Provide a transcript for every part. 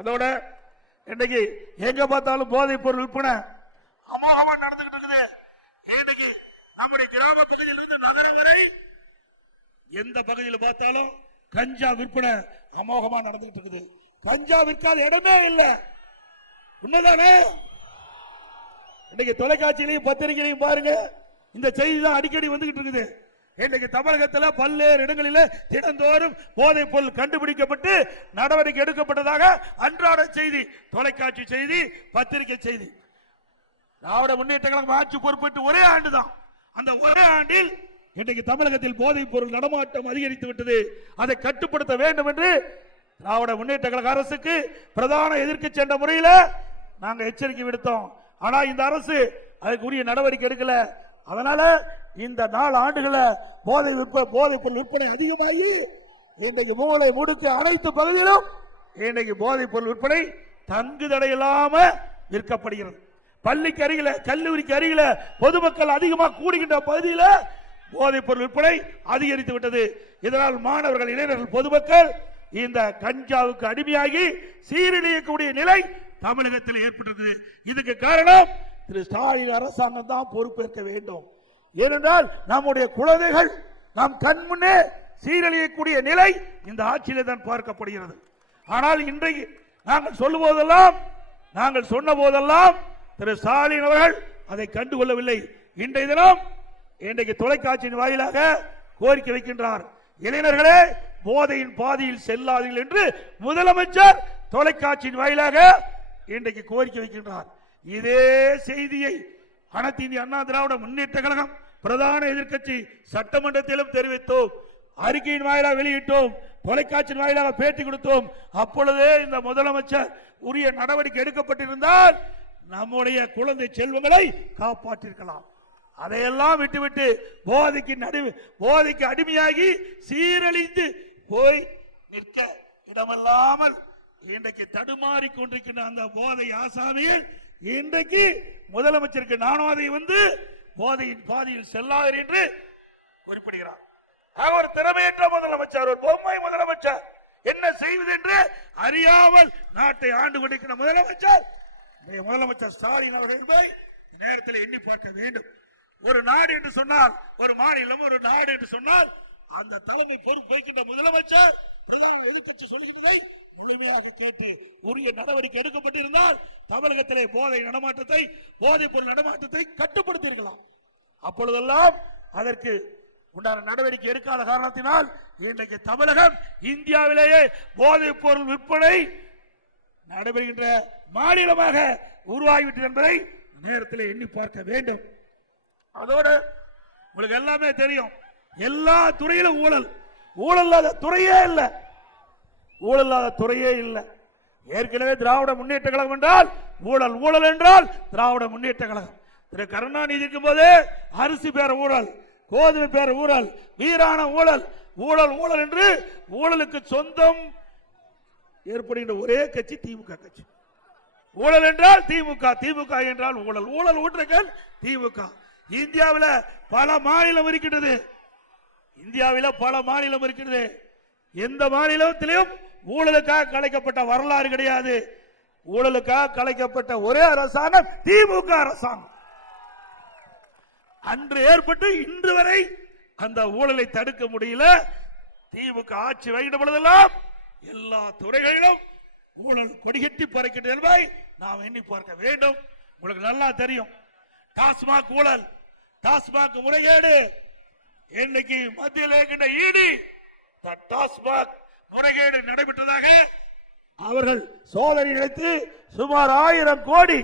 அதோட இன்னைக்கு எங்க பார்த்தாலும் போதைப் பொருள் விற்பனை அமோகமா நடந்துகிட்டு இருக்குது. இன்னைக்கு நம்முடைய கிராம பகுதியிலிருந்து நகரம் வரை எந்த பகுதியில் பார்த்தாலும் கஞ்சா விற்பனை அமோகமா நடந்துகிட்டு இருக்குது. கஞ்சா விற்காத இடமே இல்லை. உண்மைதானே? இன்னைக்கு தொலைக்காட்சியிலையும் பத்திரிகையிலையும் பாருங்க இந்த செய்தி தான் அடிக்கடி வந்துகிட்டு இருக்குது. இன்னைக்கு தமிழகத்தில் பல்வேறு இடங்களில் தினந்தோறும் போதைப் பொருள் கண்டுபிடிக்கப்பட்டு நடவடிக்கை எடுக்கப்பட்டதாக அன்றாட செய்தி தொலைக்காட்சி செய்தி பத்திரிகை செய்தி. திராவிட முன்னேற்ற கழகம் ஆட்சி பொறுப்பேற்று ஒரே ஆண்டு தான் அந்த ஒரே ஆண்டில் இன்றைக்கு தமிழகத்தில் போதைப் பொருள் நடமாட்டம் அதிகரித்து விட்டது. அதை கட்டுப்படுத்த வேண்டும் என்று திராவிட முன்னேற்ற கழக அரசுக்கு பிரதான எதிர்க்கு சென்ற முறையில் நாங்கள் எச்சரிக்கை விடுத்தோம். ஆனால் இந்த அரசு அதுக்குரிய நடவடிக்கை எடுக்கல. அதனால இந்த நாலு ஆண்டுகளை போதை விற்ப போதை பொருள் விற்பனை அதிகமாகி இன்றைக்கு மூளை முடுக்க அனைத்து பகுதியிலும் இன்றைக்கு போதைப் பொருள் விற்பனை தங்கு தடையில்லாம விற்கப்படுகிறது. பள்ளிக்கு அருகில கல்லூரிக்கு அருகில பொதுமக்கள் அதிகமாக கூடுகின்ற பகுதியில் போதைப் பொருள் விற்பனை அதிகரித்து விட்டது. இதனால் மாணவர்கள் இளைஞர்கள் பொதுமக்கள் இந்த கஞ்சாவுக்கு அடிமையாகி சீரழியக்கூடிய நிலை தமிழகத்தில் ஏற்பட்டது இதுக்கு காரணம் திரு ஸ்டாலின் அரசாங்கம் தான் பொறுப்பேற்க வேண்டும். ஏனென்றால் நம்முடைய குழந்தைகள் நம் கண் முன்னே சீரழியக்கூடிய நிலை இந்த ஆட்சியிலே தான் பார்க்கப்படுகிறது. ஆனால் இன்றைக்கு நாங்கள் சொல்லும்போதெல்லாம் நாங்கள் சொன்ன போதெல்லாம் திரு ஸ்டாலின் அவர்கள் அதை கண்டுகொள்ளவில்லை. இன்றைய தினம் இன்றைக்கு தொலைக்காட்சியின் வாயிலாக கோரிக்கை வைக்கின்றார். இளைஞர்களே போதையின் பாதையில் செல்லாதீர்கள் என்று முதலமைச்சர் தொலைக்காட்சியின் வாயிலாக இன்றைக்கு கோரிக்கை வைக்கின்றார். இதே செய்தியை அனைத்து இந்திய அண்ணா திராவிட முன்னேற்ற கழகம் பிரதான எதிர்க்கட்சி சட்டமன்றத்திலும் தெரிவித்தோம். அறிக்கையின் வாயிலாக வெளியிட்டோம். தொலைக்காட்சியின் வாயிலாக பேட்டி கொடுத்தோம். அப்பொழுதே இந்த முதலமைச்சர் உரிய நடவடிக்கை எடுக்கப்பட்டிருந்தால் நம்முடைய குழந்தை செல்வங்களை காப்பாற்றிருக்கலாம். அதையெல்லாம் விட்டுவிட்டு போதைக்கு நடு போதைக்கு அடிமையாகி சீரழிந்து போய் நிற்க இடமல்லாமல் இன்றைக்கு தடுமாறி கொண்டிருக்கின்ற அந்த போதை ஆசாமியில் இன்றைக்கு முதலமைச்சருக்கு நானும் அதை வந்து போதையின் பாதையில் செல்லாது என்று குறிப்பிடுகிறார். அவர் ஒரு திறமையற்ற முதலமைச்சர் ஒரு பொம்மை முதலமைச்சர். என்ன செய்வது என்று அறியாமல் நாட்டை ஆண்டு கொண்டிருக்கிற முதலமைச்சர். முதலமைச்சர் ஸ்டாலின் அவர்கள் போய் நேரத்தில் எண்ணி பார்க்க வேண்டும். ஒரு நாடு என்று சொன்னால் ஒரு மாநிலம் ஒரு நாடு என்று சொன்னால் அந்த தலைமை பொறுப்பு வைக்கின்ற முதலமைச்சர் பிரதான எதிர்கட்சி சொல்கிறதை முழுமையாக கேட்டு உரிய நடவடிக்கை எடுக்கப்பட்டிருந்தால் தமிழகத்திலே போதை நடமாட்டத்தை போதைப் பொருள் நடமாட்டத்தை கட்டுப்படுத்தியிருக்கலாம் அப்பொழுதெல்லாம் அதற்கு உண்டான நடவடிக்கை எடுக்காத காரணத்தினால் இன்றைக்கு தமிழகம் இந்தியாவிலேயே போதைப் பொருள் விற்பனை நடைபெறுகின்ற மாநிலமாக உருவாகிவிட்டது என்பதை நேரத்தில் எண்ணி பார்க்க வேண்டும். அதோடு உங்களுக்கு எல்லாமே தெரியும். எல்லா துறையிலும் ஊழல். ஊழல் இல்லாத துறையே இல்லை. ஊழலாத துறையே இல்லை. ஏற்கனவே திராவிட முன்னேற்ற கழகம் என்றால் ஊழல் ஊழல் என்றால் திராவிட முன்னேற்ற கழகம். திரு கருணாநிதி இருக்கும் போது அரிசி பேர ஊழல் கோதுமை பேர ஊழல் வீரான ஊழல் ஊழல் ஊழல் என்று ஊழலுக்கு சொந்தம் ஏற்படுகின்ற ஒரே கட்சி திமுக கட்சி. ஊழல் என்றால் திமுக திமுக என்றால் ஊழல். ஊழல் ஊற்றுகள் திமுக. இந்தியாவில் பல மாநிலம் இருக்கின்றது. இந்தியாவில் பல மாநிலம் இருக்கின்றது. எந்த மாநிலத்திலையும் ஊழலுக்காக கலைக்கப்பட்ட வரலாறு கிடையாது. ஊழலுக்காக கலைக்கப்பட்ட ஒரே அரசாங்கம் திமுக அரசாங்கம். அன்று ஏற்பட்டு இன்று வரை அந்த ஊழலை தடுக்க முடியல. திமுக ஆட்சி வருகின்ற பொழுதெல்லாம் எல்லா துறைகளிலும் ஊழல் கொடிகட்டி பறக்கின்ற என்பதை நாம் எண்ணி பார்க்க வேண்டும். உங்களுக்கு நல்லா தெரியும். டாஸ்மாக் ஊழல் டாஸ்மாக் முறைகேடு. இன்னைக்கு மத்தியில் இருக்கின்ற ஈடி டாஸ்மாக் முறைகேடு நடைபெற்றதாக அவர்கள் சோதனை நடத்தி சுமார் ஆயிரம் கோடி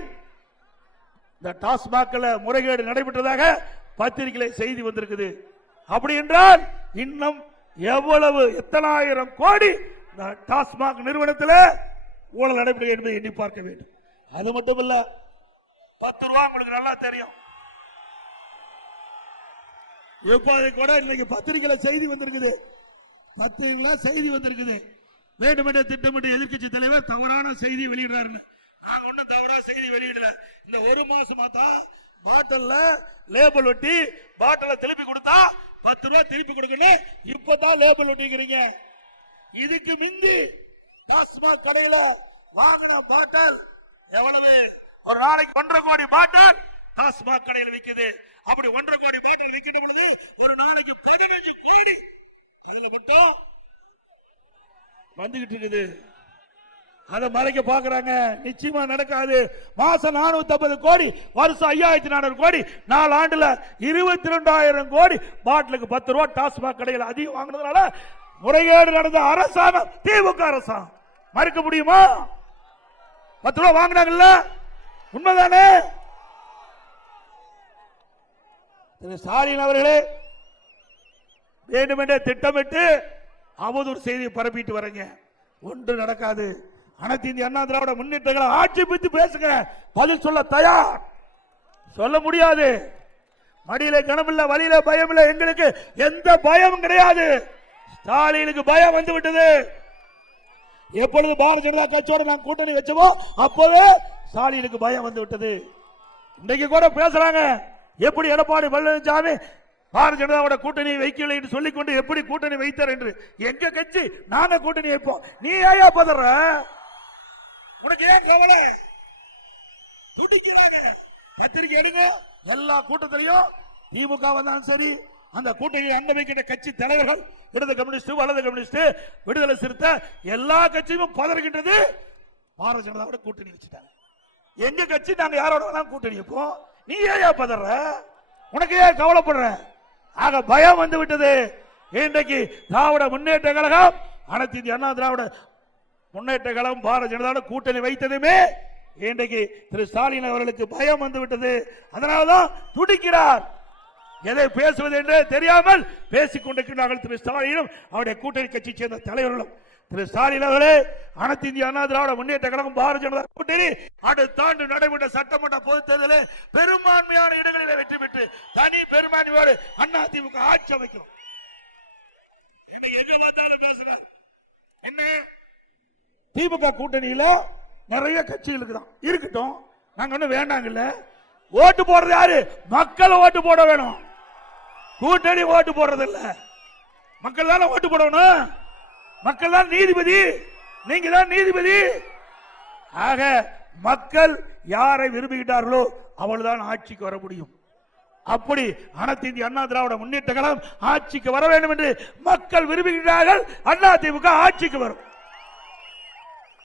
இந்த டாஸ்மாக்ல முறைகேடு நடைபெற்றதாக பத்திரிகையில செய்தி வந்திருக்குது. அப்படி என்றால் இன்னும் எவ்வளவு எத்தனாயிரம் கோடி இந்த டாஸ்மாக் நிறுவனத்தில் ஊழல் நடைபெறும் என்பதை எண்ணி பார்க்க வேண்டும். அது மட்டும் இல்ல பத்து ரூபா உங்களுக்கு நல்லா தெரியும். இப்போதை கூட இன்னைக்கு பத்திரிகையில செய்தி வந்திருக்குது. பத்திரிகையில செய்தி வந்திருக்குது. வேண்டுமென்ற திட்டமிட்டு எதிர்க்கட்சி தலைவர் தவறான செய்தி வெளியிடுறாருன்னு. நாங்க ஒண்ணும் தவறா செய்தி வெளியிடல. இந்த ஒரு மாசமா தான் பாட்டில்ல லேபிள் ஒட்டி பாட்டில திருப்பி கொடுத்தா பத்து ரூபாய் திருப்பி கொடுக்கணும் இப்பதான் லேபிள் ஒட்டிக்கிறீங்க. இதுக்கு மிந்தி டாஸ்மாக் கடையில வாங்க எவ்வளவு? ஒரு நாளைக்கு ஒன்றரை கோடி பாட்டில் டாஸ்மாக் கடையில் விற்குது அப்படி ஒன்றரை கோடி பாட்டில் விற்கின்ற பொழுது ஒரு நாளைக்கு பதினஞ்சு கோடி அதுல மட்டும் வந்துகிட்டு இருக்குது. அதை மறைக்க பாக்குறாங்க நிச்சயமா நடக்காது. மாசம் நானூத்தி ஐம்பது கோடி வருஷம் ஐயாயிரத்தி நானூறு கோடி நாலு ஆண்டுல இருபத்தி ரெண்டாயிரம் கோடி பாட்டிலுக்கு பத்து ரூபா டாஸ்மாக் கடையில் அதிகம் வாங்கினதுனால முறைகேடு நடந்த அரசாங்கம் திமுக அரசாங்கம். மறுக்க முடியுமா? பத்து ரூபா வாங்கினாங்கல்ல? உண்மைதானே? திரு ஸ்டாலின் அவர்களே வேண்டுமென்றே திட்டமிட்டு அவதூறு செய்தியை பரப்பிட்டு வரீங்க. ஒன்று நடக்காது. அனைத்து இந்திய அண்ணா திராவிட முன்னேற்றங்களை ஆட்சி பித்து பேசுங்க. பதில் சொல்ல தயார். சொல்ல முடியாது. மடியில கனமில்ல வழியில பயம் இல்லை எங்களுக்கு எந்த பயமும் கிடையாது. ஸ்டாலினுக்கு பயம் வந்து விட்டது. எப்பொழுது பாரதிய ஜனதா கட்சியோட நான் கூட்டணி வச்சோமோ அப்போதே ஸ்டாலினுக்கு பயம் வந்து விட்டது. இன்னைக்கு கூட பேசுறாங்க. எப்படி எடப்பாடி பழனிசாமி பாரதிய ஜனதாவோட கூட்டணி வைக்கல என்று சொல்லிக்கொண்டு எப்படி கூட்டணி வைத்தார் என்று? எங்க கட்சி? நாங்க கூட்டணி வைப்போம். நீ ஏயா பதற? உனக்கு ஏன் கவலை? துடிக்கிறாங்க. பத்திரிக்கை எடுங்க. எல்லா கூட்டத்திலையும் திமுக வந்தாலும் சரி அந்த கூட்டணியில் அங்க வைக்கின்ற கட்சி தலைவர்கள் இடது கம்யூனிஸ்ட் வலது கம்யூனிஸ்ட் விடுதலை சிறுத்தை எல்லா கட்சியும் பதறுகின்றது. பாரதிய ஜனதாவோட கூட்டணி வச்சுட்டாங்க. எங்க கட்சி நாங்க யாரோட கூட்டணி வைப்போம். நீ ஏன் பதற? உனக்கு ஏன் கவலைப்படுற? ஆக பயம் வந்து விட்டது. இன்றைக்கு திராவிட முன்னேற்ற கழகம் அனைத்து இந்திய அண்ணா திராவிட முன்னேற்ற கழகம் பாரதிய ஜனதா கூட்டணி வைத்ததுமே இன்றைக்கு திரு ஸ்டாலின் அவர்களுக்கு பயம் வந்து விட்டது. அதனால்தான் துடிக்கிறார். எதை பேசுவது என்று தெரியாமல் பேசிக் கொண்டிருக்கிறார்கள் திரு ஸ்டாலினும் அவருடைய கூட்டணி கட்சியை சேர்ந்த தலைவர்களும். திரு ஸ்டாலின் அவர்களே அனைத்து இந்திய அண்ணா திராவிட முன்னேற்ற கழகம் பாரதிய ஜனதா கூட்டணி அடுத்த ஆண்டு நடைபெற்ற சட்டமன்ற பொதுத் தேர்தலில் பெரும்பான்மையான இடங்களில் வெற்றி பெற்று தனி பெரும்பான்மையோடு அண்ணா திமுக ஆட்சி அமைக்கும். எங்க பார்த்தாலும் பேசுறார். என்ன? திமுக கூட்டணியில நிறைய கட்சிகள் இருக்குதான். இருக்கட்டும். நாங்க ஒண்ணும் வேண்டாங்கல்ல. ஓட்டு போடுறது யாரு? மக்கள் ஓட்டு போட வேணும். கூட்டணி ஓட்டு போடுறது இல்ல மக்கள் தானே ஓட்டு போடணும். மக்கள் தான் நீதிபதி. நீங்க தான் நீதிபதி. ஆக மக்கள் யாரை விரும்புகிறார்களோ அவள்தான் ஆட்சிக்கு வர முடியும். அப்படி அனைத்து இந்திய அண்ணா திராவிட முன்னேற்ற கழகம் ஆட்சிக்கு வர வேண்டும் என்று மக்கள் விரும்புகிறார்கள் அண்ணா ஆட்சிக்கு வரும்.